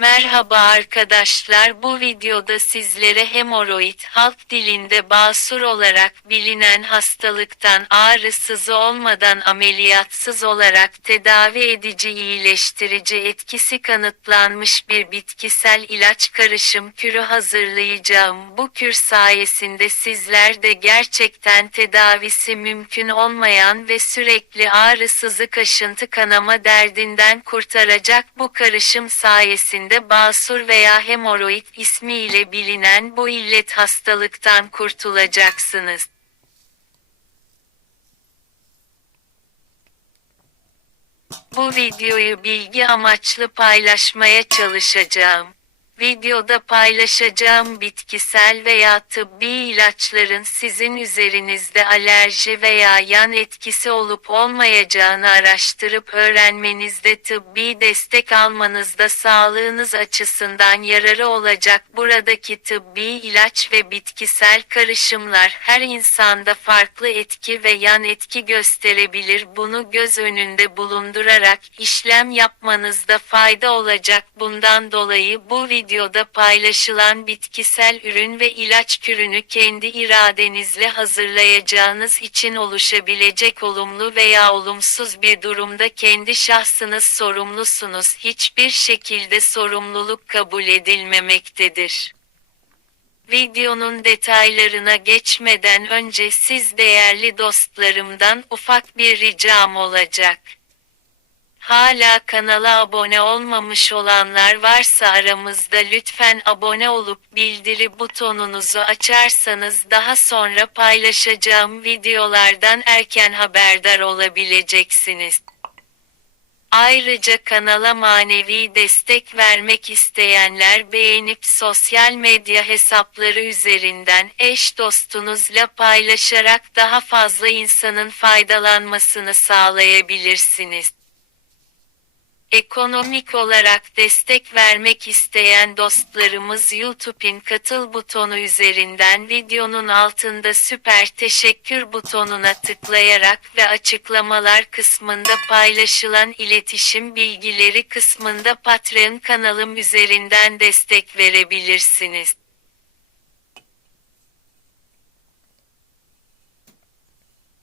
Merhaba arkadaşlar bu videoda sizlere hemoroid halk dilinde basur olarak bilinen hastalıktan ağrısız olmadan ameliyatsız olarak tedavi edici iyileştirici etkisi kanıtlanmış bir bitkisel ilaç karışım kürü hazırlayacağım. Bu kür sayesinde sizler de gerçekten tedavisi mümkün olmayan ve sürekli ağrısızı kaşıntı kanama derdinden kurtaracak bu karışım sayesinde basur veya hemoroid ismiyle bilinen bu illet hastalıktan kurtulacaksınız. Bu videoyu bilgi amaçlı paylaşmaya çalışacağım. Videoda paylaşacağım bitkisel veya tıbbi ilaçların sizin üzerinizde alerji veya yan etkisi olup olmayacağını araştırıp öğrenmenizde tıbbi destek almanızda sağlığınız açısından yararı olacak. Buradaki tıbbi ilaç ve bitkisel karışımlar her insanda farklı etki ve yan etki gösterebilir. Bunu göz önünde bulundurarak işlem yapmanızda fayda olacak. Bundan dolayı bu video videoda paylaşılan bitkisel ürün ve ilaç kürünü kendi iradenizle hazırlayacağınız için oluşabilecek olumlu veya olumsuz bir durumda kendi şahsınız sorumlusunuz. Hiçbir şekilde sorumluluk kabul edilmemektedir. Videonun detaylarına geçmeden önce siz değerli dostlarımdan ufak bir ricam olacak. Hala kanala abone olmamış olanlar varsa aramızda lütfen abone olup bildiri butonunuzu açarsanız daha sonra paylaşacağım videolardan erken haberdar olabileceksiniz. Ayrıca kanala manevi destek vermek isteyenler beğenip sosyal medya hesapları üzerinden eş dostunuzla paylaşarak daha fazla insanın faydalanmasını sağlayabilirsiniz. Ekonomik olarak destek vermek isteyen dostlarımız YouTube'in katıl butonu üzerinden videonun altında süper teşekkür butonuna tıklayarak ve açıklamalar kısmında paylaşılan iletişim bilgileri kısmında Patreon kanalım üzerinden destek verebilirsiniz.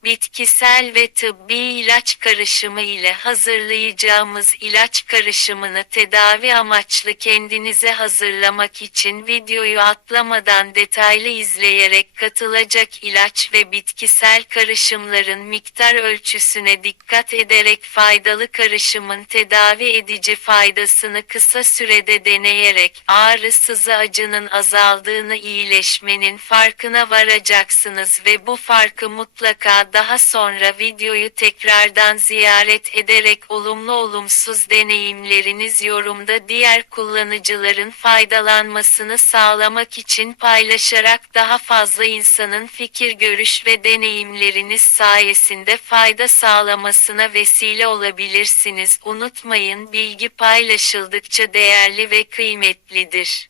Bitkisel ve tıbbi ilaç karışımı ile hazırlayacağımız ilaç karışımını tedavi amaçlı kendinize hazırlamak için videoyu atlamadan detaylı izleyerek katılacak ilaç ve bitkisel karışımların miktar ölçüsüne dikkat ederek faydalı karışımın tedavi edici faydasını kısa sürede deneyerek ağrı sızı acının azaldığını iyileşmenin farkına varacaksınız ve bu farkı mutlaka daha sonra videoyu tekrardan ziyaret ederek olumlu olumsuz deneyimleriniz yorumda diğer kullanıcıların faydalanmasını sağlamak için paylaşarak daha fazla insanın fikir görüş ve deneyimleriniz sayesinde fayda sağlamasına vesile olabilirsiniz. Unutmayın bilgi paylaşıldıkça değerli ve kıymetlidir.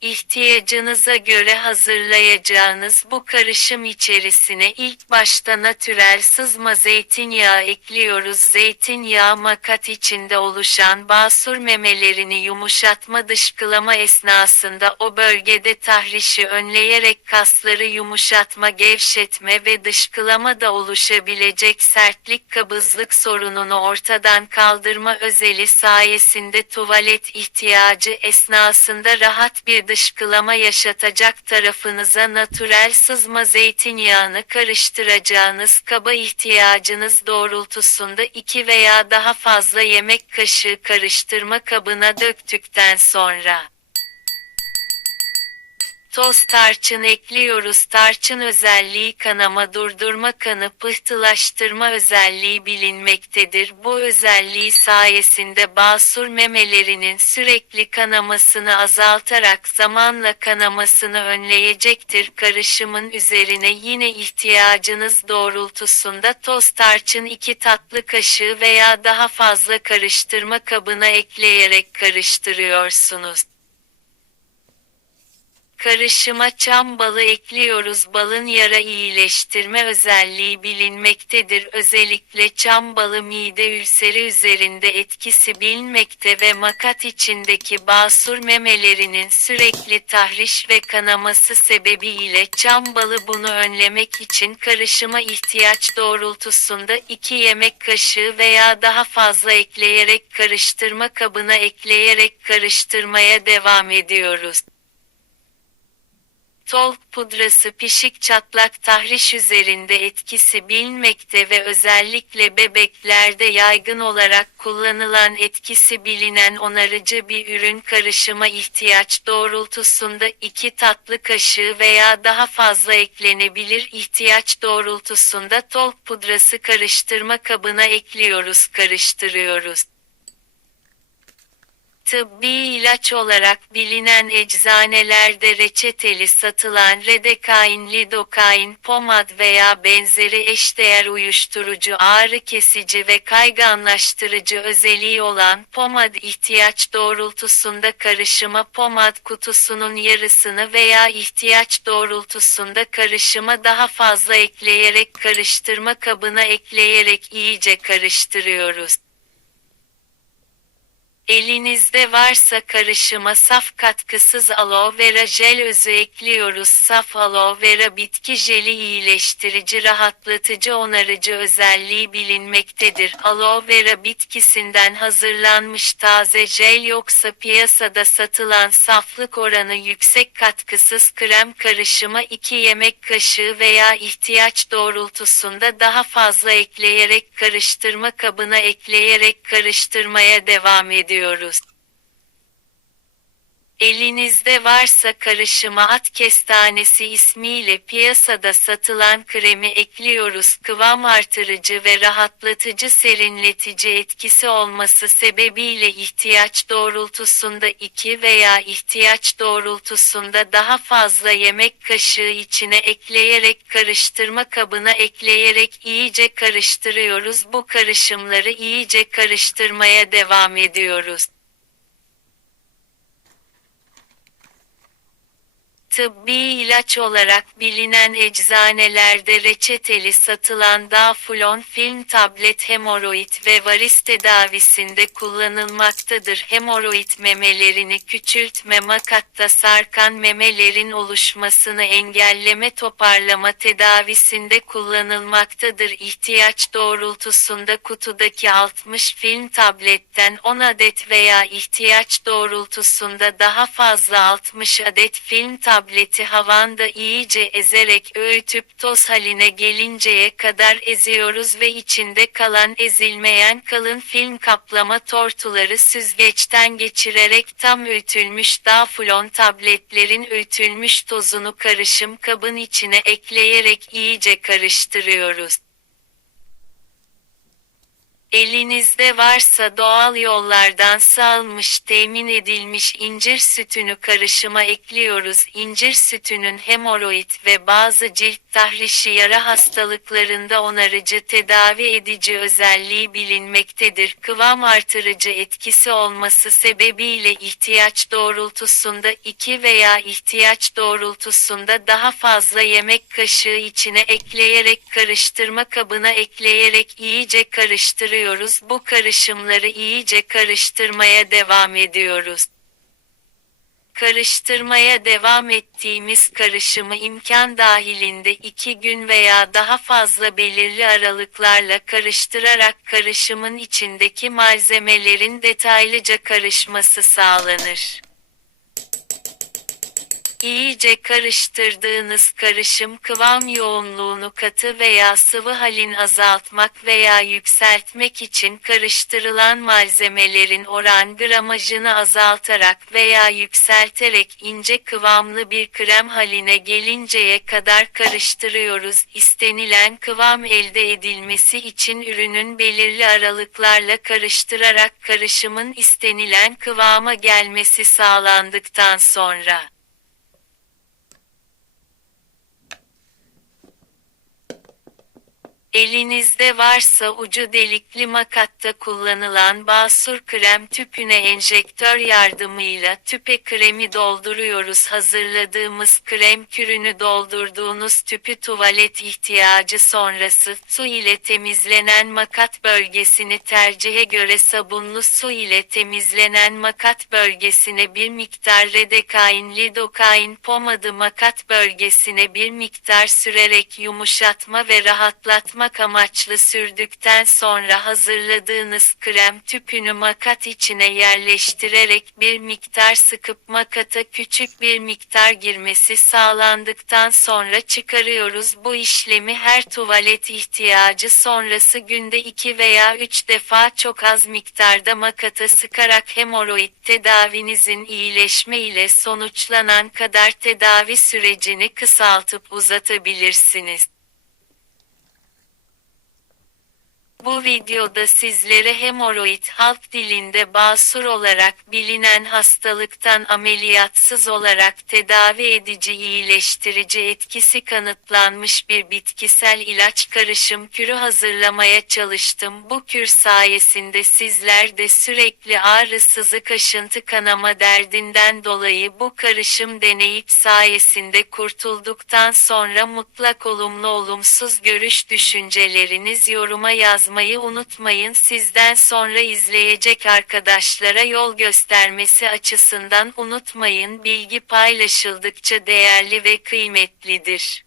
İhtiyacınıza göre hazırlayacağınız bu karışım içerisine ilk başta natürel sızma zeytinyağı ekliyoruz. Zeytinyağı makat içinde oluşan basur memelerini yumuşatma dışkılama esnasında o bölgede tahrişi önleyerek kasları yumuşatma gevşetme ve dışkılama da oluşabilecek sertlik kabızlık sorununu ortadan kaldırma özeli sayesinde tuvalet ihtiyacı esnasında rahat bir dışkılama yaşatacak tarafınıza natürel sızma zeytinyağını karıştıracağınız kaba ihtiyacınız doğrultusunda 2 veya daha fazla yemek kaşığı karıştırma kabına döktükten sonra Toz tarçın ekliyoruz. Tarçın özelliği kanama durdurma kanı pıhtılaştırma özelliği bilinmektedir. Bu özelliği sayesinde basur memelerinin sürekli kanamasını azaltarak zamanla kanamasını önleyecektir. Karışımın üzerine yine ihtiyacınız doğrultusunda toz tarçın 2 tatlı kaşığı veya daha fazla karıştırma kabına ekleyerek karıştırıyorsunuz. Karışıma çam balı ekliyoruz. Balın yara iyileştirme özelliği bilinmektedir. Özellikle çam balı mide ülseri üzerinde etkisi bilinmekte ve makat içindeki basur memelerinin sürekli tahriş ve kanaması sebebiyle çam balı bunu önlemek için karışıma ihtiyaç doğrultusunda 2 yemek kaşığı veya daha fazla ekleyerek karıştırma kabına ekleyerek karıştırmaya devam ediyoruz. Talk pudrası pişik çatlak tahriş üzerinde etkisi bilinmekte ve özellikle bebeklerde yaygın olarak kullanılan etkisi bilinen onarıcı bir ürün karışıma ihtiyaç doğrultusunda 2 tatlı kaşığı veya daha fazla eklenebilir ihtiyaç doğrultusunda talk pudrası karıştırma kabına ekliyoruz karıştırıyoruz. Tıbbi ilaç olarak bilinen eczanelerde reçeteli satılan redekain, lidokain, pomad veya benzeri eşdeğer uyuşturucu ağrı kesici ve kayganlaştırıcı özelliği olan pomad ihtiyaç doğrultusunda karışıma pomad kutusunun yarısını veya ihtiyaç doğrultusunda karışıma daha fazla ekleyerek karıştırma kabına ekleyerek iyice karıştırıyoruz. Elinizde varsa karışıma saf katkısız aloe vera jel özü ekliyoruz. Saf aloe vera bitki jeli iyileştirici rahatlatıcı onarıcı özelliği bilinmektedir. Aloe vera bitkisinden hazırlanmış taze jel yoksa piyasada satılan saflık oranı yüksek katkısız krem karışıma 2 yemek kaşığı veya ihtiyaç doğrultusunda daha fazla ekleyerek karıştırma kabına ekleyerek karıştırmaya devam ediyoruz ediyoruz. Elinizde varsa karışıma at kestanesi ismiyle piyasada satılan kremi ekliyoruz. Kıvam artırıcı ve rahatlatıcı serinletici etkisi olması sebebiyle ihtiyaç doğrultusunda 2 veya ihtiyaç doğrultusunda daha fazla yemek kaşığı içine ekleyerek karıştırma kabına ekleyerek iyice karıştırıyoruz. Bu karışımları iyice karıştırmaya devam ediyoruz. Tıbbi ilaç olarak bilinen eczanelerde reçeteli satılan Dafulon film tablet hemoroid ve varis tedavisinde kullanılmaktadır. Hemoroid memelerini küçültme makatta sarkan memelerin oluşmasını engelleme toparlama tedavisinde kullanılmaktadır. İhtiyaç doğrultusunda kutudaki 60 film tabletten 10 adet veya ihtiyaç doğrultusunda daha fazla 60 adet film tablet tableti havanda iyice ezerek öğütüp toz haline gelinceye kadar eziyoruz ve içinde kalan ezilmeyen kalın film kaplama tortuları süzgeçten geçirerek tam öğütülmüş daflon tabletlerin öğütülmüş tozunu karışım kabın içine ekleyerek iyice karıştırıyoruz. Elinizde varsa doğal yollardan sağılmış temin edilmiş incir sütünü karışıma ekliyoruz. İncir sütünün hemoroid ve bazı cilt tahrişi yara hastalıklarında onarıcı tedavi edici özelliği bilinmektedir. Kıvam artırıcı etkisi olması sebebiyle ihtiyaç doğrultusunda 2 veya ihtiyaç doğrultusunda daha fazla yemek kaşığı içine ekleyerek karıştırma kabına ekleyerek iyice karıştırıyoruz. Bu karışımları iyice karıştırmaya devam ediyoruz. Karıştırmaya devam ettiğimiz karışımı imkan dahilinde 2 gün veya daha fazla belirli aralıklarla karıştırarak karışımın içindeki malzemelerin detaylıca karışması sağlanır. İyice karıştırdığınız karışım kıvam yoğunluğunu katı veya sıvı halin azaltmak veya yükseltmek için karıştırılan malzemelerin oran gramajını azaltarak veya yükselterek ince kıvamlı bir krem haline gelinceye kadar karıştırıyoruz. İstenilen kıvam elde edilmesi için ürünün belirli aralıklarla karıştırarak karışımın istenilen kıvama gelmesi sağlandıktan sonra Elinizde varsa ucu delikli makatta kullanılan basur krem tüpüne enjektör yardımıyla tüpe kremi dolduruyoruz. Hazırladığımız krem kürünü doldurduğunuz tüpü tuvalet ihtiyacı sonrası su ile temizlenen makat bölgesini tercihe göre sabunlu su ile temizlenen makat bölgesine bir miktar redekain lidokain pomadı makat bölgesine bir miktar sürerek yumuşatma ve rahatlatmak amaçlı sürdükten sonra hazırladığınız krem tüpünü makat içine yerleştirerek bir miktar sıkıp makata küçük bir miktar girmesi sağlandıktan sonra çıkarıyoruz. Bu işlemi her tuvalet ihtiyacı sonrası günde 2 veya 3 defa çok az miktarda makata sıkarak hemoroid tedavinizin iyileşme ile sonuçlanan kadar tedavi sürecini kısaltıp uzatabilirsiniz. Bu videoda sizlere hemoroid halk dilinde basur olarak bilinen hastalıktan ameliyatsız olarak tedavi edici iyileştirici etkisi kanıtlanmış bir bitkisel ilaç karışım kürü hazırlamaya çalıştım. Bu kür sayesinde sizler de sürekli ağrı sızı kaşıntı kanama derdinden dolayı bu karışım deneyip sayesinde kurtulduktan sonra mutlak olumlu olumsuz görüş düşünceleriniz yoruma yazmayı unutmayın. Sizden sonra izleyecek arkadaşlara yol göstermesi açısından unutmayın. Bilgi paylaşıldıkça değerli ve kıymetlidir.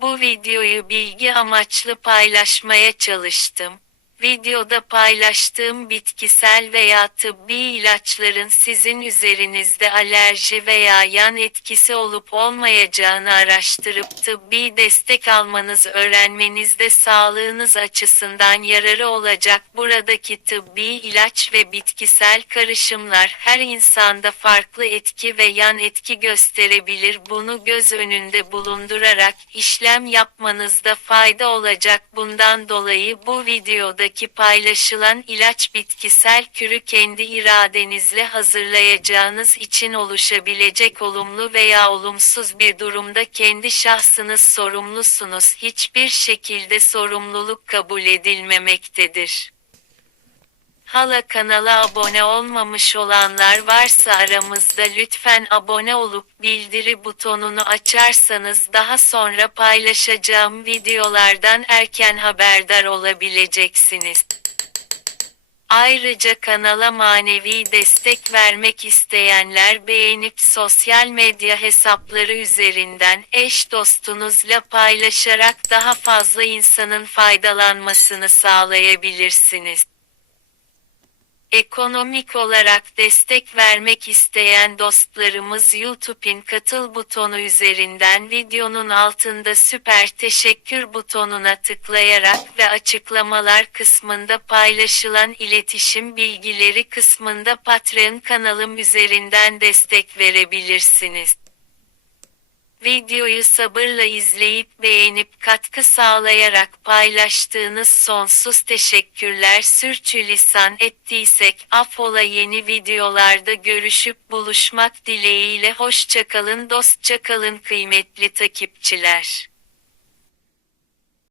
Bu videoyu bilgi amaçlı paylaşmaya çalıştım. Videoda paylaştığım bitkisel veya tıbbi ilaçların sizin üzerinizde alerji veya yan etkisi olup olmayacağını araştırıp tıbbi destek almanız öğrenmenizde sağlığınız açısından yararı olacak. Buradaki tıbbi ilaç ve bitkisel karışımlar her insanda farklı etki ve yan etki gösterebilir. Bunu göz önünde bulundurarak işlem yapmanızda fayda olacak. Bundan dolayı bu videoda videodaki paylaşılan ilaç bitkisel kürü kendi iradenizle hazırlayacağınız için oluşabilecek olumlu veya olumsuz bir durumda kendi şahsınız sorumlusunuz. Hiçbir şekilde sorumluluk kabul edilmemektedir. Hala kanala abone olmamış olanlar varsa aramızda lütfen abone olup bildiri butonunu açarsanız daha sonra paylaşacağım videolardan erken haberdar olabileceksiniz. Ayrıca kanala manevi destek vermek isteyenler beğenip sosyal medya hesapları üzerinden eş dostunuzla paylaşarak daha fazla insanın faydalanmasını sağlayabilirsiniz. Ekonomik olarak destek vermek isteyen dostlarımız YouTube'in katıl butonu üzerinden videonun altında süper teşekkür butonuna tıklayarak ve açıklamalar kısmında paylaşılan iletişim bilgileri kısmında Patreon kanalım üzerinden destek verebilirsiniz. Videoyu sabırla izleyip beğenip katkı sağlayarak paylaştığınız sonsuz teşekkürler sürçülisan ettiysek affola yeni videolarda görüşüp buluşmak dileğiyle hoşçakalın dostça kalın kıymetli takipçiler.